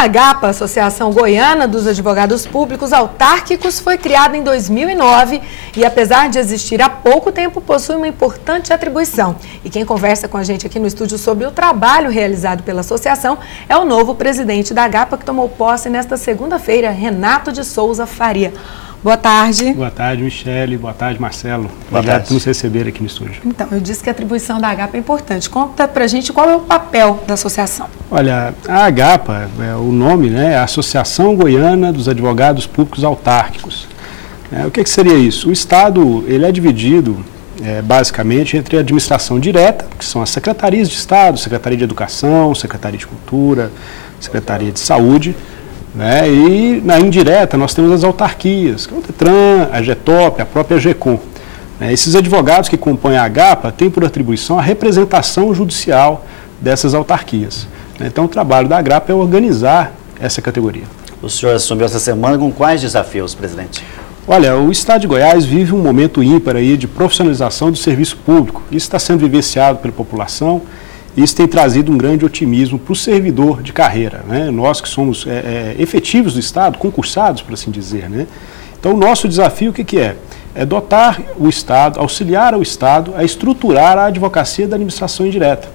A AGAPA, Associação Goiana dos Advogados Públicos Autárquicos, foi criada em 2009 e, apesar de existir há pouco tempo, possui uma importante atribuição. E quem conversa com a gente aqui no estúdio sobre o trabalho realizado pela associação é o novo presidente da AGAPA, que tomou posse nesta segunda-feira, Renato de Souza Faria. Boa tarde. Boa tarde, Michele. Boa tarde, Marcelo. Obrigado por nos receber aqui no estúdio. Então, eu disse que a atribuição da AGAPA é importante. Conta pra gente qual é o papel da associação. Olha, a AGAPA, o nome, né, é a Associação Goiana dos Advogados Públicos Autárquicos. O que seria isso? O Estado ele é dividido basicamente entre a administração direta, que são as secretarias de Estado, Secretaria de Educação, Secretaria de Cultura, Secretaria de Saúde, e na indireta nós temos as autarquias, que é o Detran, a GETOP, a própria GECOM. Esses advogados que compõem a AGAPA têm por atribuição a representação judicial dessas autarquias. Então o trabalho da AGAPA é organizar essa categoria. O senhor assumiu essa semana com quais desafios, presidente? Olha, o Estado de Goiás vive um momento ímpar aí de profissionalização do serviço público. Isso está sendo vivenciado pela população. Isso tem trazido um grande otimismo para o servidor de carreira, Nós que somos efetivos do Estado, concursados, por assim dizer, Então, o nosso desafio, o que é? É dotar o Estado, auxiliar o Estado a estruturar a advocacia da administração indireta.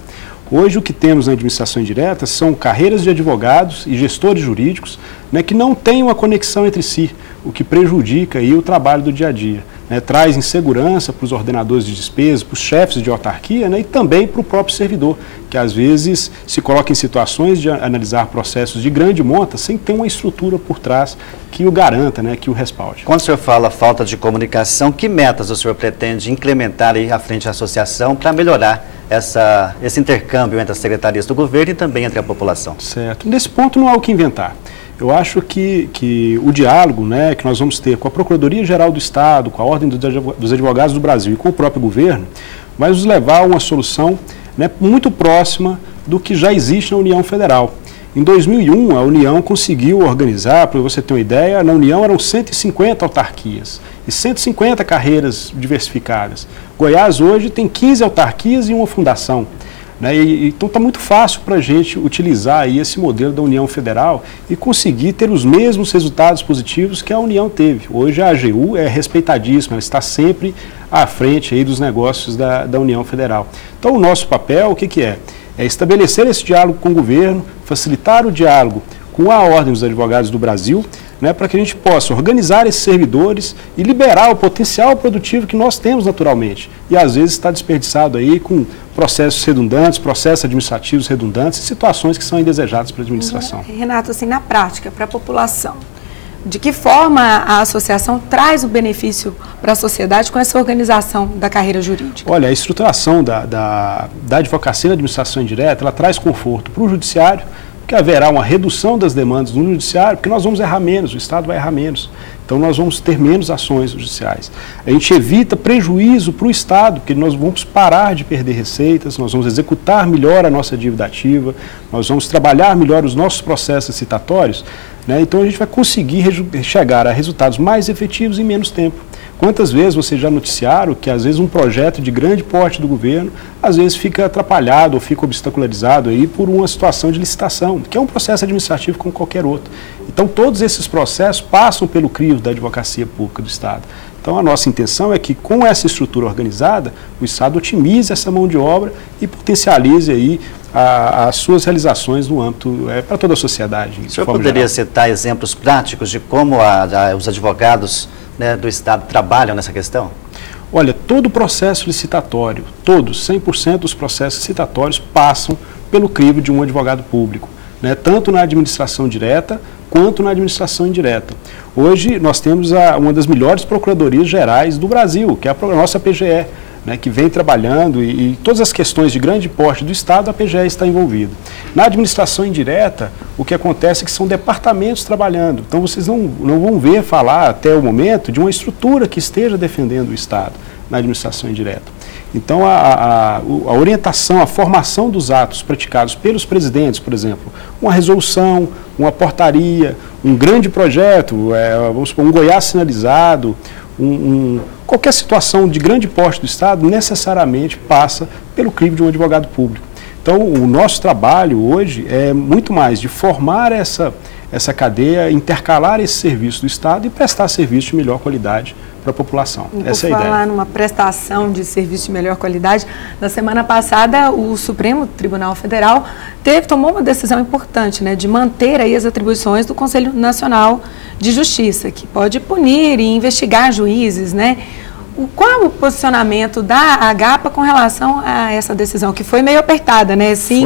Hoje, o que temos na administração indireta são carreiras de advogados e gestores jurídicos que não têm uma conexão entre si, o que prejudica aí o trabalho do dia a dia. Traz insegurança para os ordenadores de despesas, para os chefes de autarquia e também para o próprio servidor, que às vezes se coloca em situações de analisar processos de grande monta sem ter uma estrutura por trás que o garanta, que o respalde. Quando o senhor fala falta de comunicação, que metas o senhor pretende implementar aí à frente da associação para melhorar esse intercâmbio entre as secretarias do governo e também entre a população? Certo. Nesse ponto não há o que inventar. Eu acho que o diálogo que nós vamos ter com a Procuradoria-Geral do Estado, com a Ordem dos Advogados do Brasil e com o próprio governo, vai nos levar a uma solução muito próxima do que já existe na União Federal. Em 2001, a União conseguiu organizar, para você ter uma ideia, na União eram 150 autarquias e 150 carreiras diversificadas. Goiás hoje tem 15 autarquias e uma fundação. Então está muito fácil para a gente utilizar aí esse modelo da União Federal e conseguir ter os mesmos resultados positivos que a União teve. Hoje a AGU é respeitadíssima, ela está sempre à frente aí dos negócios da União Federal. Então o nosso papel, o que é? É estabelecer esse diálogo com o governo, facilitar o diálogo com a Ordem dos Advogados do Brasil, para que a gente possa organizar esses servidores e liberar o potencial produtivo que nós temos naturalmente. E às vezes está desperdiçado aí com processos redundantes, processos administrativos redundantes e situações que são indesejadas para a administração. Renato, assim, na prática, para a população, de que forma a associação traz o benefício para a sociedade com essa organização da carreira jurídica? Olha, a estruturação da advocacia da administração indireta, ela traz conforto para o judiciário, que haverá uma redução das demandas no judiciário, porque nós vamos errar menos, o Estado vai errar menos. Então nós vamos ter menos ações judiciais. A gente evita prejuízo para o Estado, porque nós vamos parar de perder receitas, nós vamos executar melhor a nossa dívida ativa, nós vamos trabalhar melhor os nossos processos citatórios, Então a gente vai conseguir chegar a resultados mais efetivos em menos tempo. Quantas vezes vocês já noticiaram que, às vezes, um projeto de grande porte do governo, às vezes, fica atrapalhado ou fica obstacularizado aí por uma situação de licitação, que é um processo administrativo como qualquer outro. Então, todos esses processos passam pelo crivo da advocacia pública do Estado. Então, a nossa intenção é que, com essa estrutura organizada, o Estado otimize essa mão de obra e potencialize aí as suas realizações no âmbito, para toda a sociedade. O senhor poderia citar exemplos práticos de como os advogados do Estado trabalham nessa questão? Olha, todo o processo licitatório, todos, 100% dos processos licitatórios passam pelo crivo de um advogado público, tanto na administração direta quanto na administração indireta. Hoje nós temos uma das melhores procuradorias gerais do Brasil, que é a nossa PGE, que vem trabalhando e todas as questões de grande porte do Estado, a PGE está envolvida. Na administração indireta, o que acontece é que são departamentos trabalhando. Então, vocês não vão ver falar até o momento de uma estrutura que esteja defendendo o Estado na administração indireta. Então, a orientação, a formação dos atos praticados pelos presidentes, por exemplo, uma resolução, uma portaria, um grande projeto, vamos supor, um Goiás sinalizado, qualquer situação de grande porte do Estado necessariamente passa pelo crivo de um advogado público. Então, o nosso trabalho hoje é muito mais de formar essa cadeia, intercalar esse serviço do Estado e prestar serviço de melhor qualidade para a população. Essa é a ideia. Por falar numa prestação de serviço de melhor qualidade, na semana passada o Supremo Tribunal Federal tomou uma decisão importante, né, de manter aí as atribuições do Conselho Nacional de Justiça, que pode punir e investigar juízes, né? Qual é o posicionamento da AGAPA com relação a essa decisão, que foi meio apertada, né? 6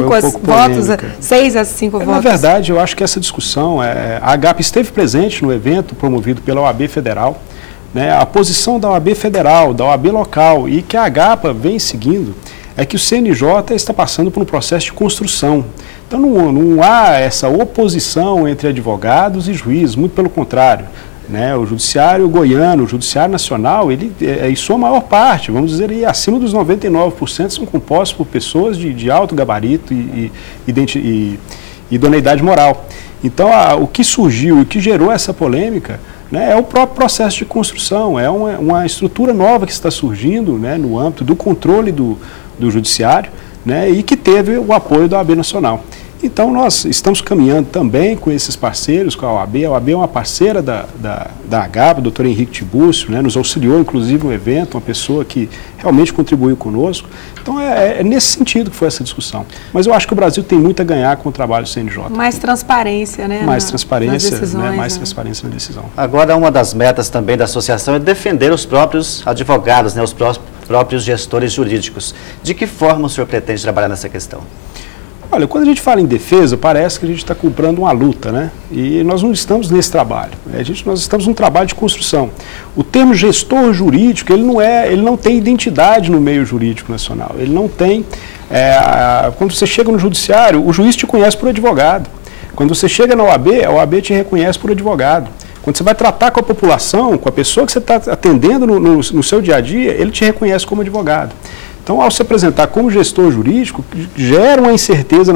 a 5 votos. Na verdade, eu acho que essa discussão, a AGAPA esteve presente no evento promovido pela OAB Federal, né? A posição da OAB Federal, da OAB local e que a AGAPA vem seguindo é que o CNJ está passando por um processo de construção. Então não há essa oposição entre advogados e juízes, muito pelo contrário. Né, o judiciário goiano, o judiciário nacional, ele, em sua maior parte, vamos dizer, acima dos 99% são compostos por pessoas de alto gabarito e idoneidade moral. Então, o que surgiu e o que gerou essa polêmica, né, é o próprio processo de construção, é uma estrutura nova que está surgindo, né, no âmbito do controle do judiciário, né, e que teve o apoio da OAB Nacional. Então, nós estamos caminhando também com esses parceiros, com a OAB. A OAB é uma parceira da AGAPA, o doutor Henrique Tiburcio, né, nos auxiliou, inclusive, no evento, uma pessoa que realmente contribuiu conosco. Então, é nesse sentido que foi essa discussão. Mas eu acho que o Brasil tem muito a ganhar com o trabalho do CNJ. Mais transparência, né? Mais transparência, transparência na decisão. Agora, uma das metas também da associação é defender os próprios advogados, né, os próprios gestores jurídicos. De que forma o senhor pretende trabalhar nessa questão? Olha, quando a gente fala em defesa, parece que a gente está comprando uma luta, né? E nós não estamos nesse trabalho. Nós estamos num trabalho de construção. O termo gestor jurídico, ele não tem identidade no meio jurídico nacional. Ele não tem... quando você chega no judiciário, o juiz te conhece por advogado. Quando você chega na OAB, a OAB te reconhece por advogado. Quando você vai tratar com a população, com a pessoa que você está atendendo no seu dia a dia, ele te reconhece como advogado. Então, ao se apresentar como gestor jurídico, gera uma incerteza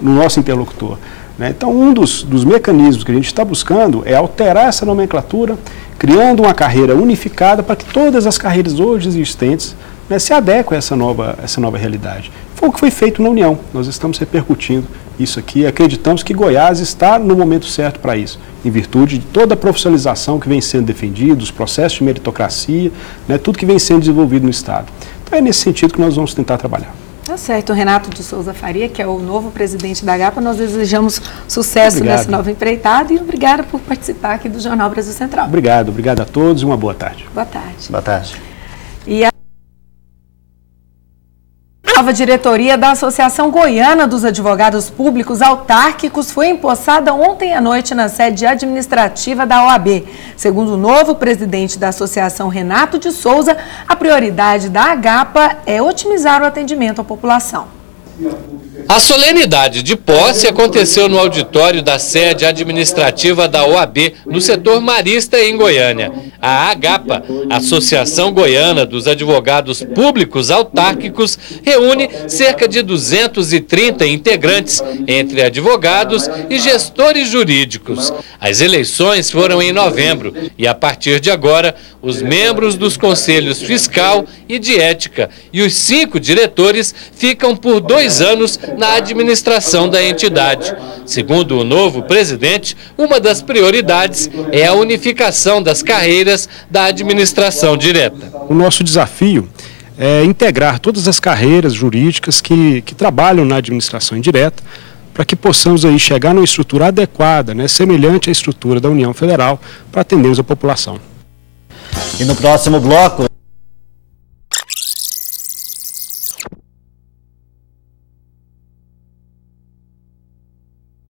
no nosso interlocutor, né? Então, um dos mecanismos que a gente está buscando é alterar essa nomenclatura, criando uma carreira unificada para que todas as carreiras hoje existentes, né, se adequem a essa nova realidade. Foi o que foi feito na União. Nós estamos repercutindo isso aqui. Acreditamos que Goiás está no momento certo para isso, em virtude de toda a profissionalização que vem sendo defendida, os processos de meritocracia, né, tudo que vem sendo desenvolvido no Estado. Então é nesse sentido que nós vamos tentar trabalhar. Tá certo. Renato de Souza Faria, que é o novo presidente da AGAPA, nós desejamos sucesso nessa nova empreitada e obrigada por participar aqui do Jornal Brasil Central. Obrigado a todos e uma boa tarde. Boa tarde. Boa tarde. E a nova diretoria da Associação Goiana dos Advogados Públicos Autárquicos foi empossada ontem à noite na sede administrativa da OAB. Segundo o novo presidente da associação, Renato de Souza, a prioridade da AGAPA é otimizar o atendimento à população. A solenidade de posse aconteceu no auditório da sede administrativa da OAB, no setor marista em Goiânia. A AGAPA, Associação Goiana dos Advogados Públicos Autárquicos, reúne cerca de 230 integrantes, entre advogados e gestores jurídicos. As eleições foram em novembro e, a partir de agora, os membros dos conselhos fiscal e de ética e os 5 diretores ficam por 2 anos na administração da entidade. Segundo o novo presidente, uma das prioridades é a unificação das carreiras da administração direta. O nosso desafio é integrar todas as carreiras jurídicas que trabalham na administração indireta, para que possamos aí chegar numa estrutura adequada, né, semelhante à estrutura da União Federal, para atendermos a população. E no próximo bloco...